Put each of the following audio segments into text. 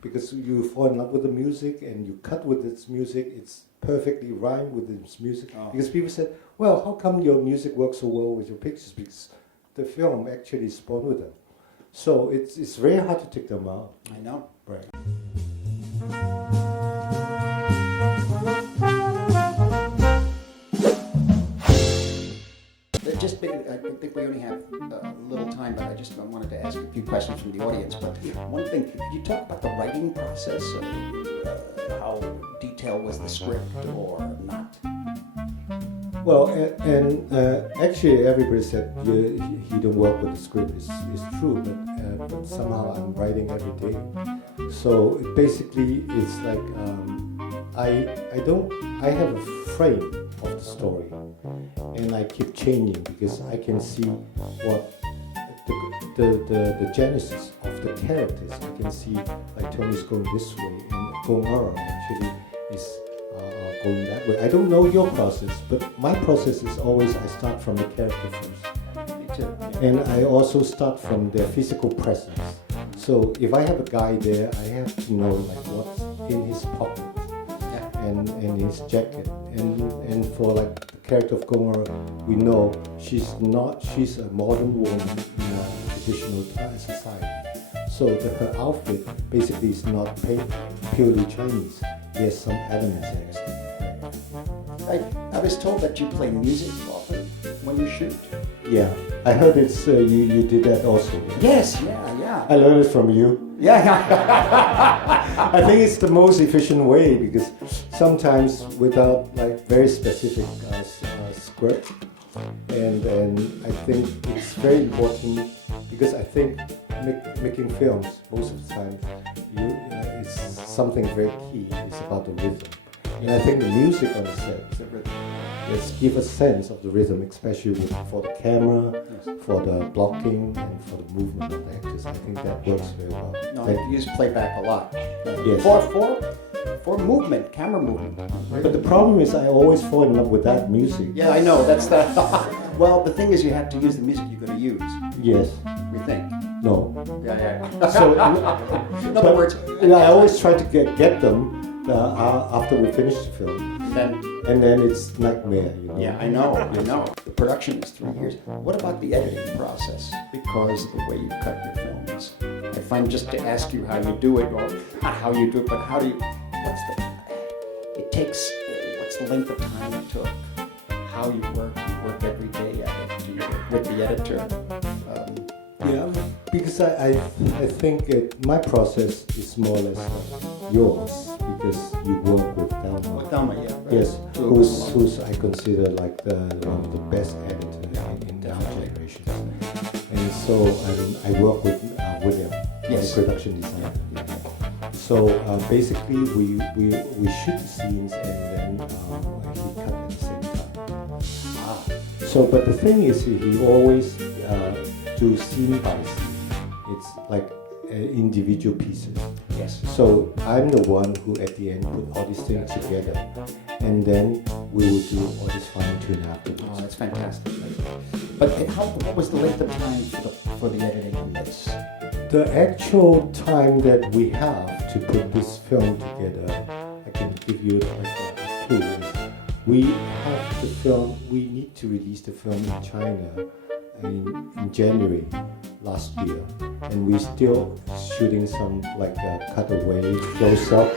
because you fall in love with the music and you cut with its music. It's perfectly rhymed with its music. Oh. Because people said, well, how come your music works so well with your pictures? Because the film actually spawned with them. So it's very hard to take them out. I know. Right. I think we only have a little time, but I wanted to ask a few questions from the audience. But one thing, could you talk about the writing process? How detailed was the script or not? Well, actually, everybody said he don't work with the script. It's true, but somehow I'm writing every day. So basically, it's like I have a frame of the story, and I keep changing because I can see what the genesis of the characters. I can see like Tony's going this way, and Gong actually is going that way. I don't know your process, but my process is always I start from the character first. Me too. And I also start from their physical presence. So if I have a guy there, I have to know like what's in his pocket and in his jacket. And for like the character of Gomer, we know she's a modern woman in a traditional society. So her outfit basically is not purely Chinese. There's some elements there. I was told that you play music often when you shoot. Yeah, I heard it's you did that also. Yes, yeah. I learned it from you. Yeah. I think it's the most efficient way because sometimes without like very specific script, and I think it's very important because I think making films most of the time it's something very key. It's about the rhythm. And I think the music on the set give a sense of the rhythm, especially for the camera, for the blocking, and for the movement of the actors. I think that works very well. No, I use playback a lot. Yes. For movement, camera movement. But the problem is I always fall in love with that music. Yeah, I know. That's the. Well, the thing is, you have to use the music you're going to use. Yes. We think. No. Yeah. So, in other words, I always try to get them after we finish the film. And then it's nightmare, you know. Yeah, I know. The production is 3 years. What about the editing process? Because of the way you cut your films, I find just to ask you how you do it, or not how you do it, but how do you? What's the length of time it took? How you work? You work every day at it. Do you work with the editor? Yeah, because I think my process is more or less like yours because you work with Thelma. With Thelma, yeah. Right. Yes, who's I consider like one of the best editors in our generation. And so I work with William, the production designer. So basically we shoot the scenes and then he cut at the same time. So but the thing is he always do scene by scene. It's like individual pieces. Yes. So I'm the one who at the end put all these things together, and then we will do all this fine tune afterwards. Oh, that's fantastic. But what was the length of time for the editing on this? The actual time that we have to put this film together, I can give you like a clue. We have the film. We need to release the film in China in January last year, and we're still shooting some like cutaway close up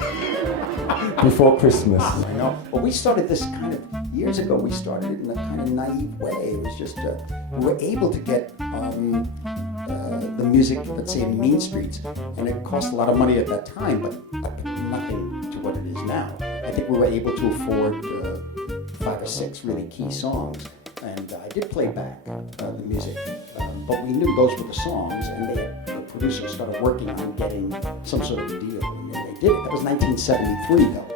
before Christmas. I know. Well, we started this kind of years ago. We started it in a kind of naive way. It was just we were able to get the music, let's say, in Mean Streets, and it cost a lot of money at that time, but nothing to what it is now. I think we were able to afford 5 or 6 really key songs. And I did play back the music, but we knew those were the songs, and the producers started working on getting some sort of a deal, and they did it. That was 1973, though,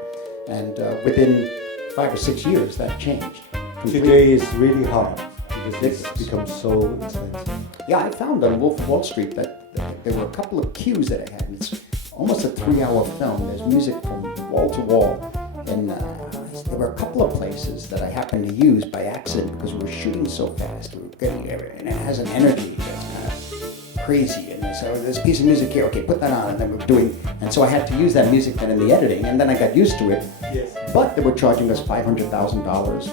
and within 5 or 6 years, that changed. Today is really hard because it's become so expensive. Yeah, I found on Wolf of Wall Street that there were a couple of cues that I had. It's almost a 3-hour film. There's music from wall to wall, and there were a couple of places that I happened to use by accident because we were shooting so fast. We were getting everything, and it has an energy that's kind of crazy. And so this piece of music here, okay, put that on, and then we're doing, and so I had to use that music then in the editing, and then I got used to it. Yes. But they were charging us $500,000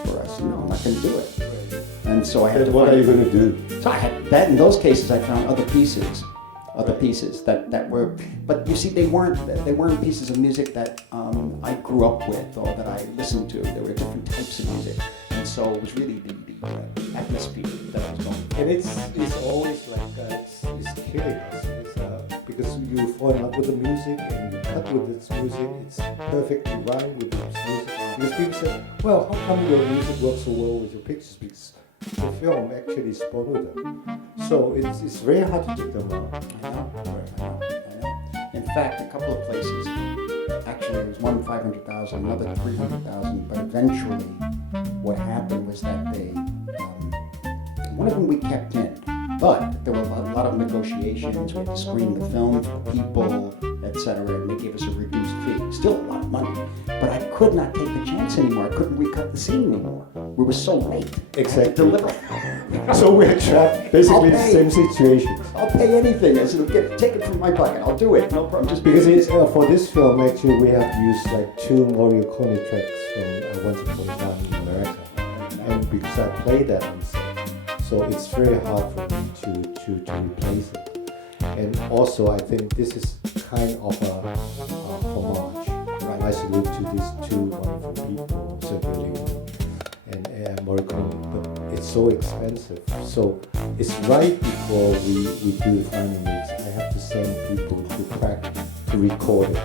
for us. No, I'm not going to do it. And so I had to. What are you going to do? So I had that. In those cases, I found other pieces that were. But you see, they weren't pieces of music that I grew up with or that I listened to. There were different types of music, and so it was really the atmosphere that I was going. And it's always like it's killing us. Because you fall in love with the music and you cut with its music. It's perfectly rhymed with its music. Because people say, well, how come your music works so well with your pictures? Because the film actually spoiled them. So it's very hard to take them out. I know. In fact, a couple of places, actually there was one 500,000, another 300,000, but eventually what happened was that they, one of them we kept in, but there were a lot of negotiations. We had to screen the film for people, etc., and they gave us a reduced fee. Still a lot of money, but I could not take the chance anymore. I couldn't recut the scene anymore. We were so late. Exactly. To deliver. So we're trapped basically in the same situation. I'll pay anything. I said, take it from my pocket. I'll do it. No problem. Just Because for this film, actually, we have used like 2 Morricone tracks from Once Upon a Time in America, and because I played that on set, so it's very hard for me to replace it. And also, I think this is kind of a homage. Right? I salute to these 2 wonderful people, Sergio Leone and Morricone, but it's so expensive. So it's right before we do the final mix, I have to send people to practice, to record it.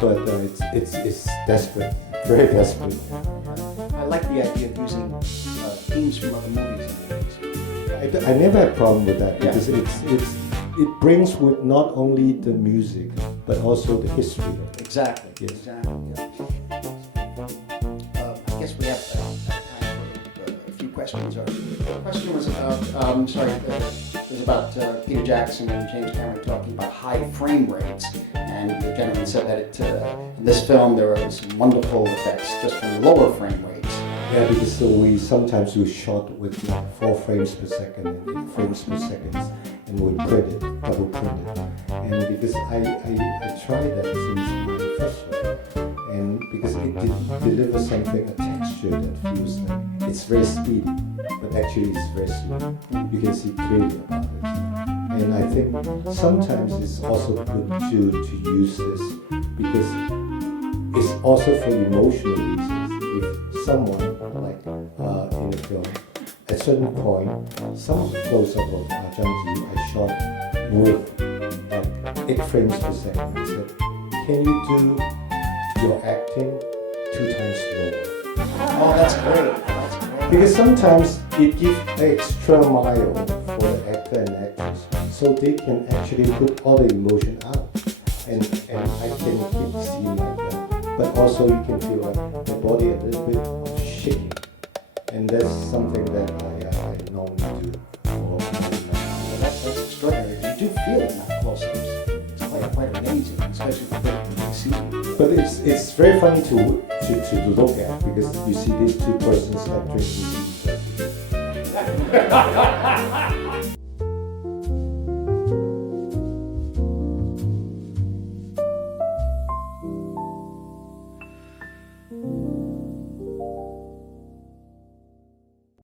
But it's desperate, very desperate. I like the idea of using themes from other movies in movies. I never had a problem with that because it brings with not only the music but also the history of it. Exactly. Yes. Exactly. Yeah. I guess we have time for a few questions. The question was about it was about Peter Jackson and James Cameron talking about high frame rates, and the gentleman said that in this film there were some wonderful effects just from lower frame rates. Yeah, because we sometimes shot with 4 frames per second and 8 frames per second, and we print it, double print it. And because I tried that since my first film, and because it delivers something, a texture that feels like it's very speedy, but actually it's very slow. You can see clearly about it. And I think sometimes it's also good to use this because it's also for emotional reasons. If someone, like in a film, at a certain point, some close-up of Zhang Ji I shot with like 8 frames per second. I said, can you do your acting 2 times slower? Oh, that's great. That's great. Because sometimes it gives an extra mile for the actor and actress, so they can actually put all the emotion out, and I can keep the scene like that. But also you can feel like the body a little bit of shaking, and that's something that I normally do for That's extraordinary. You do feel it in close-ups. It's quite amazing, especially for the scene. But it's very funny to look at because you see these 2 persons like drinking tea.